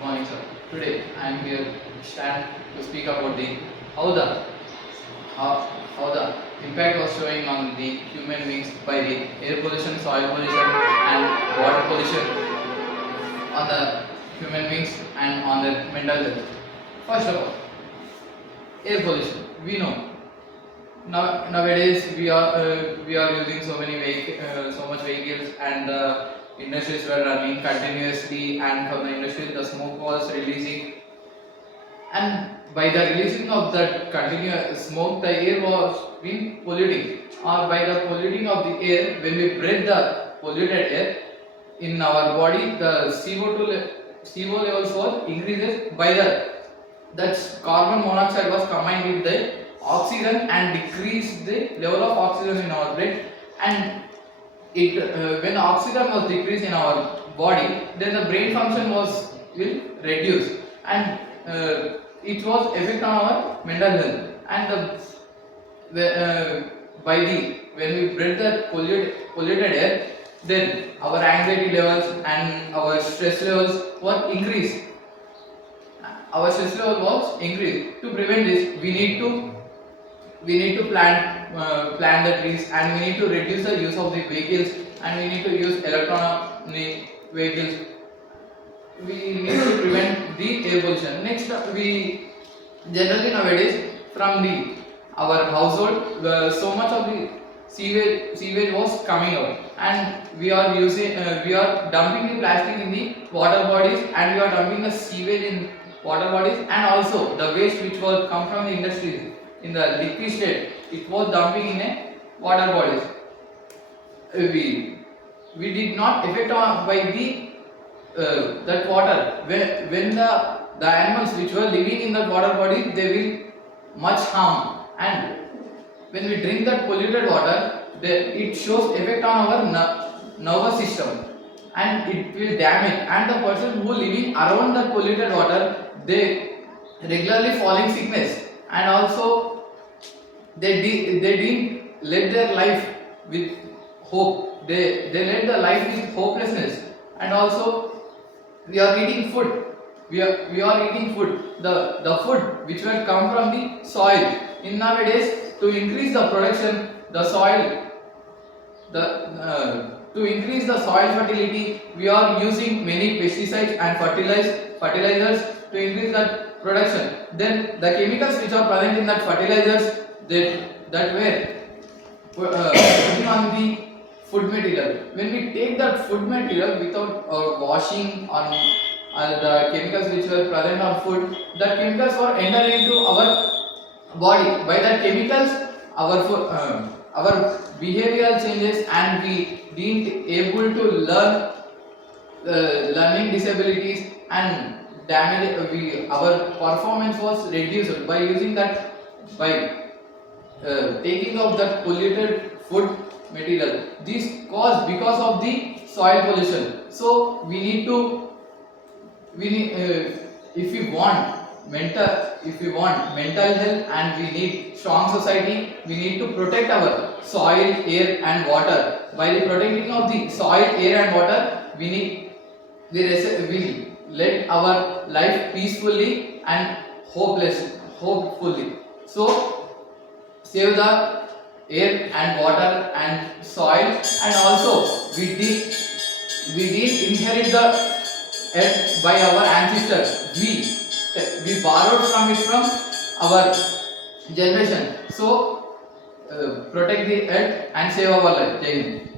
morning, sir. Today I am here to speak about the how the how, how the impact was showing on the human beings by the air pollution, soil pollution, and water pollution on the human beings and on their mental health. First of all, air pollution. We know nowadays we are using so much vehicles, and the industries were running continuously, and from the industry the smoke was releasing, and by the releasing of that continuous smoke the air was being polluting, or by the polluting of the air, when we breathe the polluted air in our body, the CO levels was increases by that carbon monoxide was combined with the oxygen and decreased the level of oxygen in our blood, and it when oxygen was decreased in our body, then the brain function will reduce, and it was effect on our mental health, and when we breathe that polluted air, then our anxiety levels and our stress levels were increased. Our stress level was increased. To prevent this, we need to plant the trees, and we need to reduce the use of the vehicles, and we need to use electronic vehicles. We need to prevent the air pollution. Next, we generally nowadays from our household, so much of the sewage was coming out, and we are dumping the plastic in the water bodies, and we are dumping the sewage in water bodies, and also the waste which was come from the industries in the liquid state, it was dumping in a water bodies. We did not affect on by the that water. When the animals which were living in that water body, they will much harm, and when we drink that polluted water, it shows effect on our nervous system, and it will damage, and the person who living around that polluted water, they regularly falling sickness, and also they didn't let their life with hope, they led the life with hopelessness, and also we are eating food, we are eating food, the food which will come from the soil. In nowadays, to increase the production, the soil, to increase the soil fertility, we are using many pesticides and fertilizers to increase that production. Then the chemicals which are present in that fertilizers, that were putting on the food material. When we take that food material without washing on the chemicals which were present on food, the chemicals were entering into our body. By that chemicals, our behavioral changes, and we didn't able to learn learning disabilities, and our performance was reduced by using that, by taking out that polluted food material. This caused because of the soil pollution. So if we want mental health, and we need strong society, we need to protect our soil, air, and water. By the protecting of the soil, air, and water, we let our life peacefully and hopefully. So save the air and water and soil, and also we did inherit the earth by our ancestors. We borrowed from it from our generation. So protect the earth and save our life. Jai Hind.